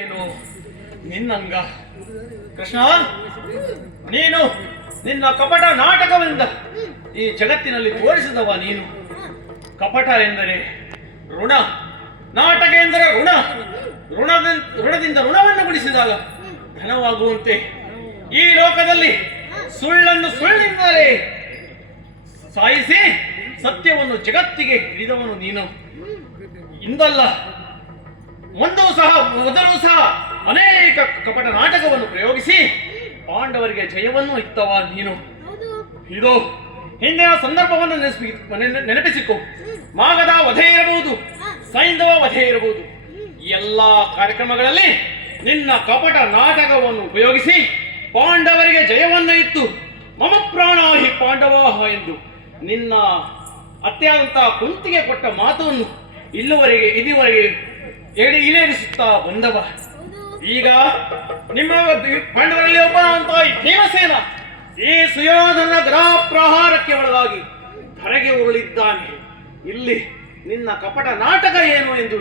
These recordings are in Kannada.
ಏನು ನಿನ್ನಂಗ ಕೃಷ್ಣ, ನೀನು ನಿನ್ನ ಕಪಟ ನಾಟಕವಿಂದ ಈ ಜಗತ್ತಿನಲ್ಲಿ ತೋರಿಸಿದವ ನೀನು. ಕಪಟ ಎಂದರೆ ಋಣ, ನಾಟಕ ಎಂದರೆ ಋಣ. ಋಣದಿಂದ ಋಣವನ್ನು ಬಿಡಿಸಿದಾಗ ಧನವಾಗುವಂತೆ ಈ ಲೋಕದಲ್ಲಿ ಸುಳ್ಳನ್ನು ಸುಳ್ಳಿಂದಲೇ ಸಾಯಿಸಿ ಸತ್ಯವನ್ನು ಜಗತ್ತಿಗೆ ಹಿಡಿದವನು ನೀನು. ಇಂದಲ್ಲ ಮೊದಲು ಸಹ ಅನೇಕ ಕಪಟ ನಾಟಕವನ್ನು ಪ್ರಯೋಗಿಸಿ ಪಾಂಡವರಿಗೆ ಜಯವನ್ನು ಇತ್ತವ ನೀನು. ಇದು ಹಿಂದಿನ ಸಂದರ್ಭವನ್ನು ನೆನಪಿಸಿಕೊ. ಮಾಗದ ವಧೆ ಇರಬಹುದು, ಸೈಂಧವ ವಧೆ ಇರಬಹುದು, ಎಲ್ಲ ಕಾರ್ಯಕ್ರಮಗಳಲ್ಲಿ ನಿನ್ನ ಕಪಟ ನಾಟಕವನ್ನು ಉಪಯೋಗಿಸಿ ಪಾಂಡವರಿಗೆ ಜಯವನ್ನು ಇತ್ತು. ಮಮ ಪ್ರಾಣಾಹಿ ಪಾಂಡವಾಹ ಎಂದು ನಿನ್ನ ಅತ್ಯಾದಂತಹ ಕುಂತಿಗೆ ಕೊಟ್ಟ ಮಾತನ್ನು ಇಲ್ಲಿವರೆಗೆ ಈಡೇರಿಸುತ್ತಾ ಬಂದವ. ಈಗ ನಿಮ್ಮ ಪಾಂಡವರಲ್ಲಿ ಒಬ್ಬ ಭೀಮಸೇನ ಈ ಸುಯೋಧನ ಗ್ರಹ ಪ್ರಹಾರಕ್ಕೆ ಒಳಗಾಗಿ ಧರೆಗೆ ಉರುಳಿದ್ದಾನೆ. ಇಲ್ಲಿ ನಿನ್ನ ಕಪಟ ನಾಟಕ ಏನು ಎಂದು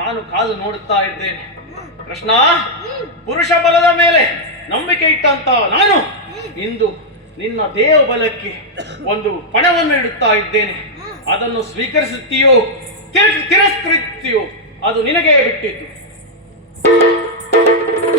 ನಾನು ಕಾದು ನೋಡುತ್ತಾ ಇದ್ದೇನೆ. ಕೃಷ್ಣ, ಪುರುಷ ಬಲದ ಮೇಲೆ ನಂಬಿಕೆ ಇಟ್ಟಂತಹ ನಾನು ಇಂದು ನಿನ್ನ ದೇವ ಬಲಕ್ಕೆ ಒಂದು ಪಣವನ್ನು ಇಡುತ್ತಾ ಇದ್ದೇನೆ. ಅದನ್ನು ಸ್ವೀಕರಿಸುತ್ತೀಯೋ ತಿರಸ್ಕರಿಸುತ್ತೀಯೋ ಅದು ನಿನಗೆ ಬಿಟ್ಟಿದ್ದು.